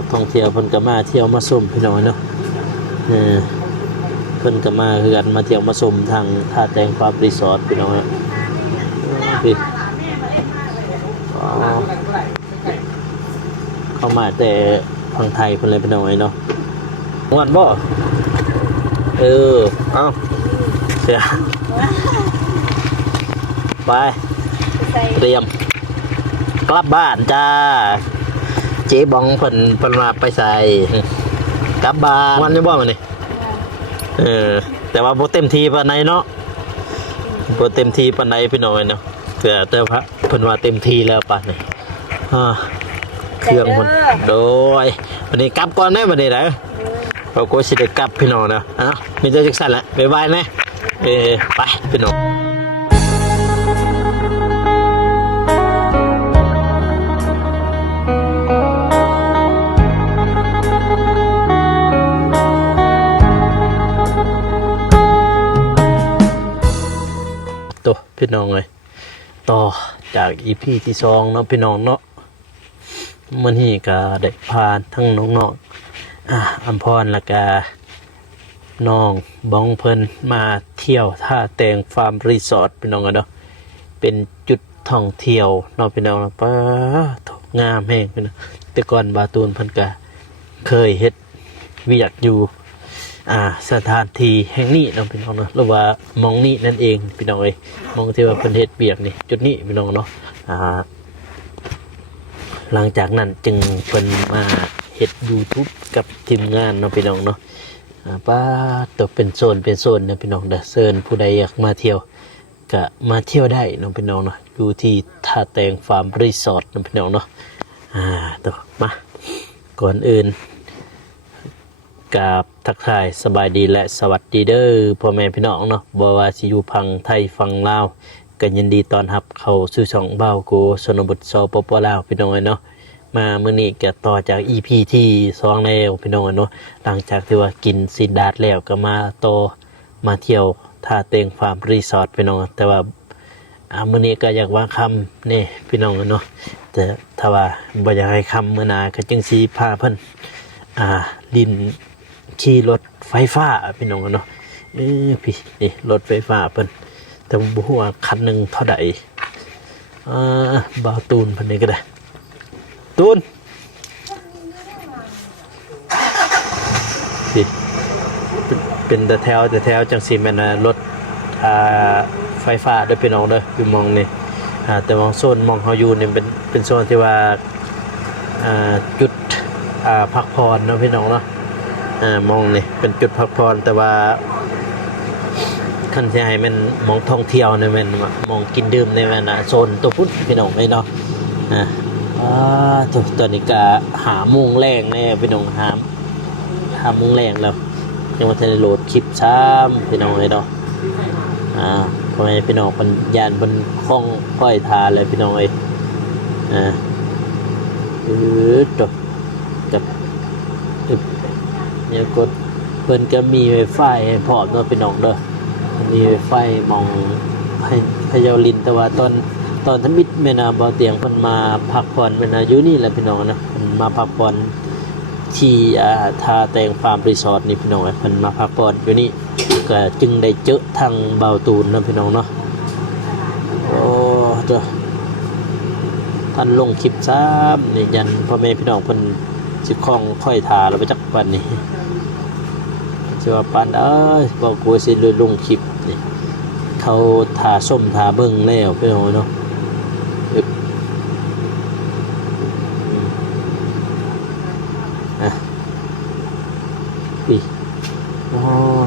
นักท่องเที่ยวเพิ่นก็มาเที่ยวมาชมพี่น้องเนาะเพิ่นก็มาคือกันมาเที่ยวมาชมทางท่าแตงฟาร์มรีสอร์ทพี่น้องนะพี่เข้ามาแต่ฝั่งไทยเพิ่นเลยพี่น้องเนาะม่วนบ่เอ้าเสียไปเตรียมกลับบ้านจ้าเจ๊บองเพิ่นมาไปใส่กลับบ้านวันนี้บ่มานี่แต่ว่าบ่เต็มที่ปานใดเนาะบ่เต็มที่ปานใดพี่น้องเนาะแต่พระเพิ่นว่าเต็มที่แล้วป่ะนี่เครื่องเพิ่นโดยวันนี้กลับก่อนได้บัดนี้เด้อเราก็สิได้กลับพี่น้องนะมีแต่จังซั่นแหละบ๊ายบายนะไปพี่น้องตัวพี่น้องเลยต่อจาก EP ที่2เนาะพี่น้องเนาะมื้อนี้ก็ได้พาทั้งน้องๆอัมพรแล้วก็น้องบ้องเพิ่นมาเที่ยวท่าแตงฟาร์มรีสอร์ทพี่น้องเนาะเป็นจุดท่องเที่ยวเนาะพี่น้องเนาะป้างามแฮงพี่น้องแต่ก่อนบาตูนเพิ่นก็เคยเฮ็ดเวียกอยู่สถานที่แห่งนี้เนาะพี่น้องเนาะหรือว่ามองนี้นั่นเองพี่น้องเอ้ยมองที่ว่าเพิ่นเฮ็ดเวียกนี่จุดนี้พี่น้องเนาะหลังจากนั้นจึงเพิ่นมาเฮ็ด YouTube กับทีมงานเนาะพี่น้องเนาะป้าตกเป็นโซนนะพี่น้องเด้อเชิญผู้ใดอยากมาเที่ยวก็มาเที่ยวได้เนาะพี่น้องเนาะอยู่ที่ท่าแตงฟาร์มรีสอร์ทเนาะพี่น้องเนาะต่อมาก่อนอื่นกับทักทายสบายดีและสวัสดีเด้อพ่อแม่พี่น้องเนาะบ่ว่าสิอยู่พังไทยฟังลาวก็ยินดีต้อนรับเข้าสู่ช่องบ่าวโกชนบทสปปลาวพี่น้องเนาะมามื้อนี้ก็ต่อจาก EP ที่2แล้วพี่น้องเนาะหลังจากที่ว่ากินซินดาดแล้วก็มาต่อมาเที่ยวท่าเตงฟาร์มรีสอร์ทพี่น้องแต่ว่ามื้อนี้ก็อยากว่าคำนี่พี่น้องเนาะแต่ถ้าว่าบ่อยากให้คำมื้อหน้าก็จึงสิพาเพิ่นลิ้นขี่รถไฟฟ้าพี่น้องเนาะพี่นี่รถไฟฟ้าเพิ่นแต่บ่ฮู้ว่าคันนึงเท่าใดบ่าวตูนเพิ่นนี่ก็ได้ตูนพี่เป็นแต่แถวจังซี่แม่นรถไฟฟ้าเด้อพี่น้องเด้ออยู่มองนี่แต่มองโซนมองเฮาอยู่นี่เป็นโซนที่ว่าจุดพักผ่อนเนาะพี่น้องเนาะมองนี่เป็นจุดพักผ่อนแต่ว่าคันที่ให้มันมองท่องเที่ยวเนี่ยมันมองกินดื่มในมันโซนตัวพุทธพี่น้องเลยเนาะตอนนี้ก็หามุงแรงแน่พี่น้องหามุงแรงแล้วยังมาทะเลโหลดคลิปซ้ำพี่น้องเลยเนาะทำไมพี่น้องมันยานบนคล้องค่อยทาเลยพี่น้องเลยจบกับเนี่ยกดเพิ่นก็มีไวไฟให้พร้อมเนาะพี่น้องเด้อมีไวไฟมองพยาลินแต่ว่าตอนทมิดแม่นาบ่เตียงเพิ่นมาพักผ่อนแม่นาอยู่นี่แหละพี่น้องนะเพิ่นมาพักผ่อนที่ท่าแตงฟาร์มรีสอร์ทนี่พี่น้องเพิ่นมาพักผ่อนอยู่นี่ก็จึงได้เจอทางเบาตูนนะพี่น้องเนาะโอ้เด้อท่านลงคลิปซ้ำนี่ยันพ่อแม่พี่น้องเพิ่นสิคล้องค่อยทาแล้วไปจักวันนี้สิว่าปานบอกกูสิลงคลิปนี่เขาทาส้มทาเบิ่งแล้วพี่น้องเนาะ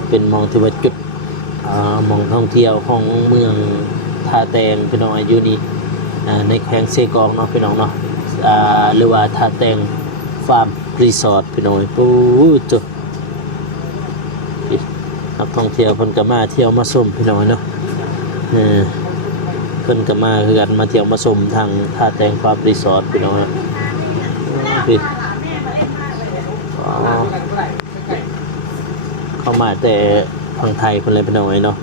เป็นมองที่ว่าจุดมองท่องเที่ยวของเมืองท่าแตงพี่น้องอยู่นี่ในแขวงเซกองเนาะพี่น้องเนาะหรือว่าท่าแตงฟาร์มรีสอร์ทพี่น้องปูจุดนักท่องเที่ยวเพิ่นก็มาเที่ยวมาชมพี่น้องเนาะเพิ่นก็มาคือกันมาเที่ยวมาชมทางท่าแตงฟาร์มรีสอร์ทพี่น้องพี่เข้ามาแต่ฝั่งไทยเพิ่นเลยพี่น้องเนาะ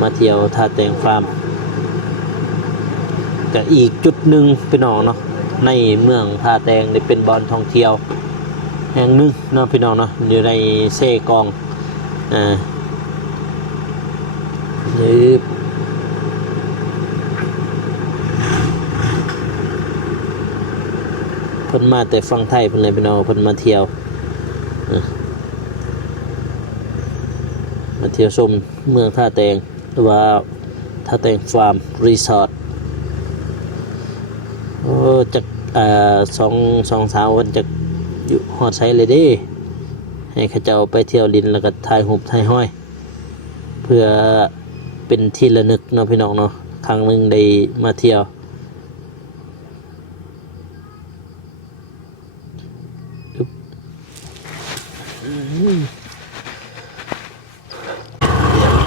มาเที่ยวท่าแตงฟาร์มก็อีกจุดหนึ่งพี่น้องเนาะ ในเมืองท่าแตงได้เป็นบอนท่องเที่ยวแห่งหนึ่งเนาะพี่น้องเนาะอยู่ในเซกองหรือเพิ่นมาแต่ฝั่งไทยเพิ่นเลยพี่น้องเพิ่นมาเที่ยวมาเที่ยวชมเมืองท่าแตงหรือว่าท่าแตงฟาร์มรีสอร์ทโอ้จากสองสาววันจากอยู่หอดไซเลยเดิให้ข้าเจ้าไปเที่ยวลินแล้วก็ถ่ายรูปถ่ายห้อย เพื่อเป็นที่ระลึกเนาะพี่น้องเนาะครั้งหนึ่งได้มาเที่ยว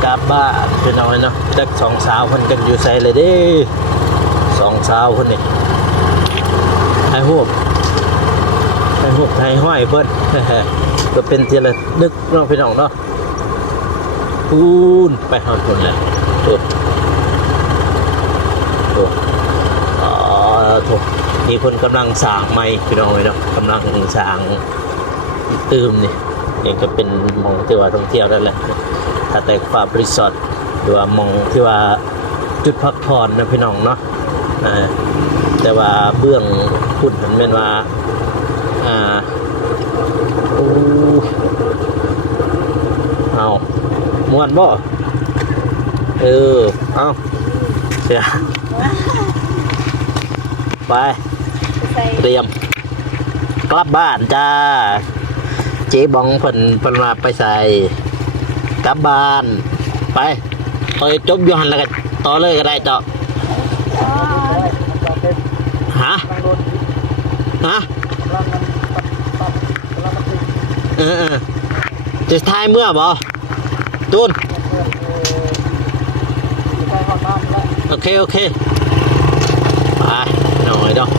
กลับบ้านพี่น้องเนาะจักสองสาวคนกันอยู่ไซเลยเดิสองสาวคนนี้ถ่ายรูปถ่ายห้อยเพิ่น ก็เป็นที่ระลึกเนาะพี่น้องเนาะพูนไปหาคนเลยถูกมีคนกำลังสร้างไม้พี่น้องเลยเนาะกำลังสร้างตืมนี่ก็เป็นมองที่ว่าท่องเที่ยวนั่นแหละถ้าแต่ฟาร์มรีสอร์ทหรือว่ามองที่ว่าจุดพักผ่อนนะพี่น้องเนาะแต่ว่าเบื้องพุ่นมันเป็นว่าเอาม้วนบ่เอาเสียไปเตรียมกลับบ้านจ้าเจ๊บองเพิ่นมาไปใส่กลับบ้านไปจบอยู่หันแล้วก็ต่อเลยก็ได้เจาะฮะจะทายเมื่อบ่ตูนโอเคไปหน่อยเนาะ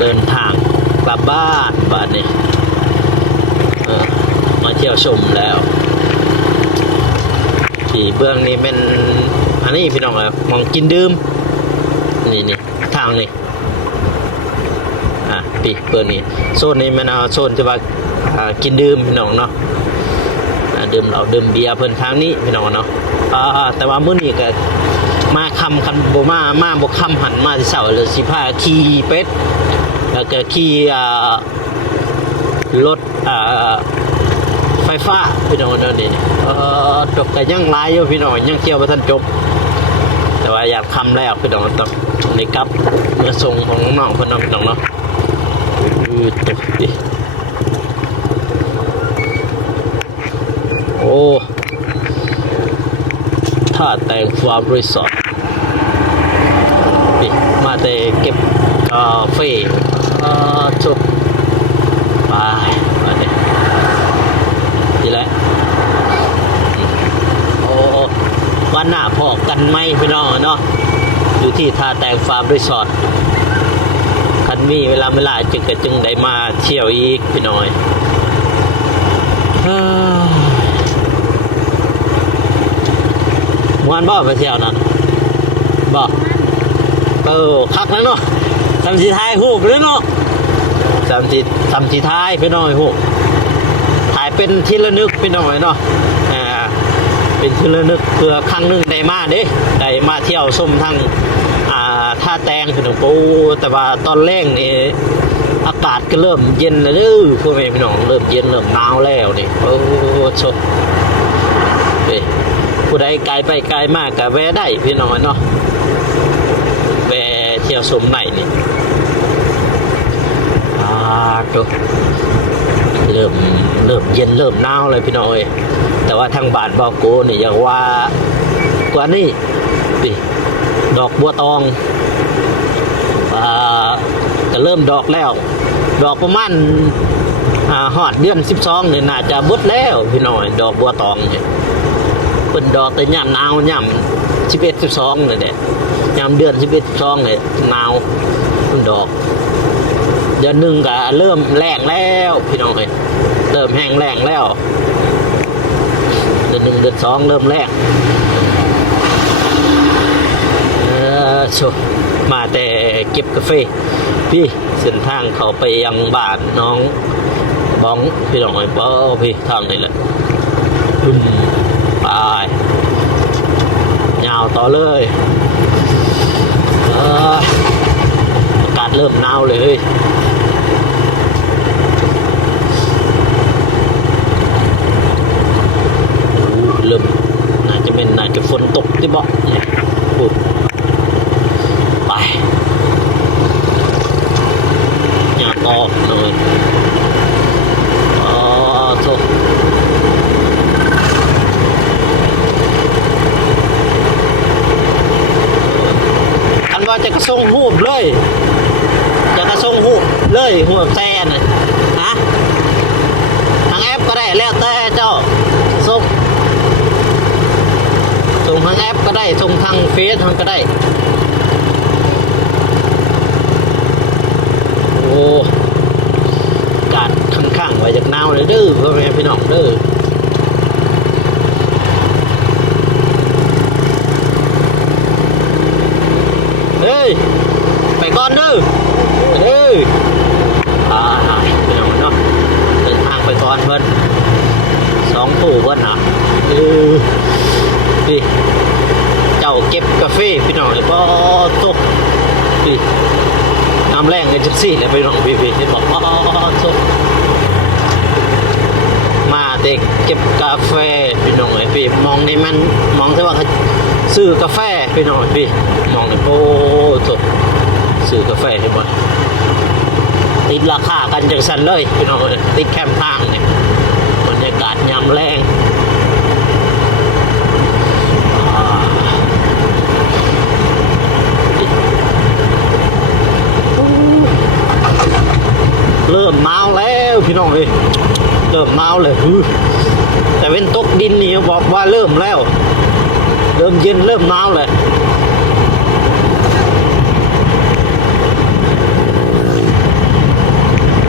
เดินทางกลับบ้านนี่มาเที่ยวชมแล้วที่เบื้องนี้เป็นอันนี้พี่น้องมองกินดื่มนี่ทางนี่ปีเปิดนี่โซนนี้มันโซนที่ว่ากินดื่มพี่น้องเนาะดื่มเหล้าดื่มเบียร์เพิ่นทางนี้พี่น้องเนาะแต่ว่ามื้อนี้ก็มาคันบ่มาบ่คำหันมาที่เช้าเลยสิพาขี่เป็ดแล้วก็ขี่รถไฟฟ้าพี่น้องเนาะนี่จบก็ยังหลายอยู่พี่น้องยังเที่ยวบ่ทันจบแต่ว่าอยากคำแล้วพี่น้องต้องนี่กลับเมื่อส่งของน้องเพิ่นพี่น้องเนาะตกดิโอ้ท่าแตงฟาร์มรีสอร์ทมาแต่เก็บกาแฟจบไปมาเนี่ยนี่แหละโอ้วันหน้าพอกันไหมพี่น้องเนาะอยู่ที่ท่าแตงฟาร์มรีสอร์ทคันมีเวลาจึงได้มาเที่ยวอีกพี่น้อยมวนบ่ไปเที่ยวนั่นบ่คักแล้วเนาะทำสีท้ายหูบเลยเนาะทำสีท้ายพี่น้อยหูถ่ายเป็นที่ระลึกพี่น้อยเนาะเป็นที่ระลึกเพื่อครั้งหนึ่งได้มาเที่ยวชมทั้งท่าแตงพี่น้องปูแต่ว่าตอนแรกนี่อากาศก็เริ่มเย็นแล้วพวกแม่พี่น้องเริ่มเย็นเริ่มหนาวแล้วนี่ชดผู้ใดไกลไปไกลมากก็แวะได้พี่น้องเนาะแวะเที่ยวชมไหนนี่เริ่มเย็นเริ่มหนาวเลยพี่น้องแต่ว่าทางบ้านบ่าวโกนี่อยากว่ากว่านี้ดอกบัวตองก็เริ่มดอกแล้วดอกประมาณฮอดเดือน12นี่น่าจะเบิดแล้วพี่น้อยดอกบัวตองเนี่ยเป็นดอกแต่ย่ำหนาวยำ11-12เลยเนี่ยยำเดือน11-12เลยหนาวเป็นดอกเดือนหนึ่งก็เริ่มแรงแล้วพี่น้องเริ่มแห้งแรงแล้วเดือน1เดือน2เริ่มแรงมาแต่ เก็บกาแฟพี่เส้นทางเขาไปยังบ้านน้องบ้องพี่น้องไอ้ป้อพี่ทางนี่แหละไปยาวต่อเลยอากาศเริ่มหนาวเลยเฮ้ยเริ่มน่าจะฝนตกที่บ่เนี่ยไปยาวต่อเลยโถอันว่าจะกระส่งหูบเลยจะกระส่งหูบเลยหัวแซ่น่ะฮะทางแอปก็ได้แล้วแต่เจ้าส่งทางแอปก็ได้ส่งทางเฟซทางก็ได้โอ้กาดข้างๆไว้จากนาวเลยเด้อพ่อแม่พี่น้องเด้อเฮ้ยไปก่อนเด้อเด้อพี่น้องเนาะเดินทางไปก่อนเพิ่น2ผู้เพิ่นน่ะพี่เจ้าเก็บกาแฟพี่น้องเลยบ่ตกพี่น้ำแรงกันจังซี่เลยพี่น้องพี่ที่บอกบ่ตกมาเด็กเก็บกาแฟพี่น้องเลยพี่มองในมันมองที่ว่าเขาซื้อกาแฟพี่น้องพี่มองในโอ้ตกซื้อกาแฟให้บ่ติดราคากันจังซั่นเลยพี่น้องเลยติดแคมป์ทางนี่บรรยากาศยามแรงเริ่มเมาแล้วพี่น้องเลยเริ่มเมาเลยแต่เป็นตกดินนี่บอกว่าเริ่มแล้วเริ่มเย็นเริ่มเมาเลย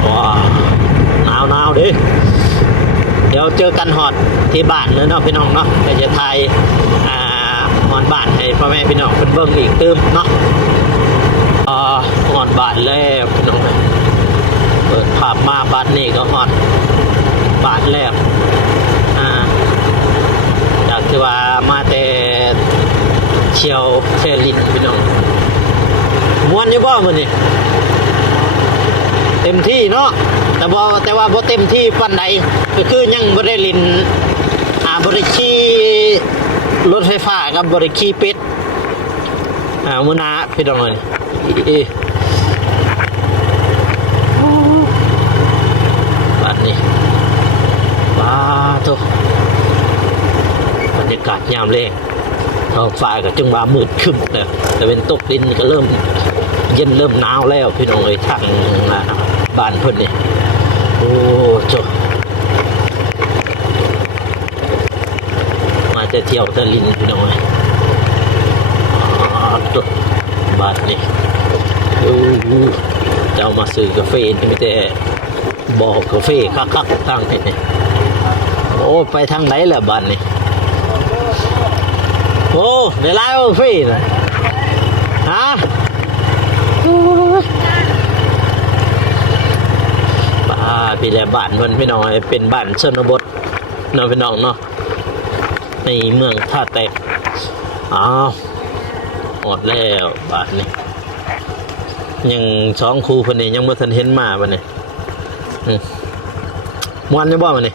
ว้าวหนาวดิเดี๋ยวเจอกันฮอดที่บ้านเลยเนาะพี่น้องเนาะไปจะไทยฮอดบ้านให้พ่อแม่พี่น้องเป็นเบิ้งอีกเติมเนาะฮอดบ้านแล้วพี่น้องเปิดภาพมาบ้านนี้ก็ฮอดบ้านแล้วจากที่ว่ามาแต่เชียวเชลินพี่น้องม้วนอยู่บ้างมันนี่เต็มที่เนาะแต่ว่าบ่เต็มที่ปานใดก็คือยังบ่ได้ลินบ่ได้ขี่รถไฟฟ้ากับ่ได้ขี่เป็ดมื้อหน้าพี่น้องเอ้ยบ้านนี้ว้าโตบรรยากาศยามแลงท้องฟ้าก็จังว่ามืดครึ้มแล้วแต่เป็นตกดินก็เริ่มเย็นเริ่มหนาวแล้วพี่น้องเอ้ยทางบ้านเพิ่นนี่โอ้โจมาจะเที่ยวตะลินพี่น้องเอ้ยตัวบ้านนี่เจ้ามาซื้อกาแฟนี่ไม่แต่บอกกาแฟคักๆทางนี่โอ้ไปทางไหนล่ะบ้านนี่โอ้ในร้านกาแฟน่ะฮะพี่แหละบ้านมันพี่น้องเป็นบ้านชนบทเนาะพี่น้องเนาะในเมืองท่าแตกหมดแล้วบ้านนี้ยัง2 คู่พอดียังไม่ทันเห็นมาปะเนี่ยมวนจะบอกมันนี่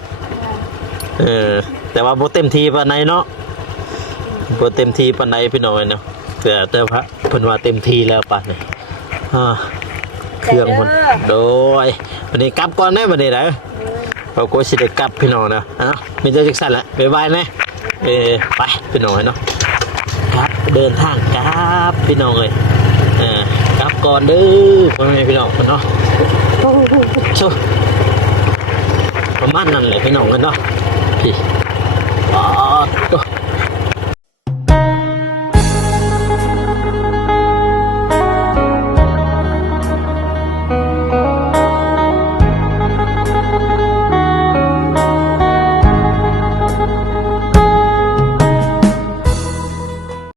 แต่ว่าโบเต็มทีปานไหนเนาะโบเต็มทีปานไหนพี่น้องเนาะแต่พระเพิ่นว่าเต็มทีแล้วปานนี่เครื่องมันโดยวันนี้กลับก่อนได้วันนี้นะเราก็สิได้กลับพี่น้องนะมีเจ้าจักรสันแหละไปบายไหมไปพี่น้องเนาะครับเดินทางกลับพี่น้องเลยกลับก่อนเด้อพ่อแม่พี่น้องกันเนาะชูประมาณนั้นเลยพี่น้องกันเนาะพี่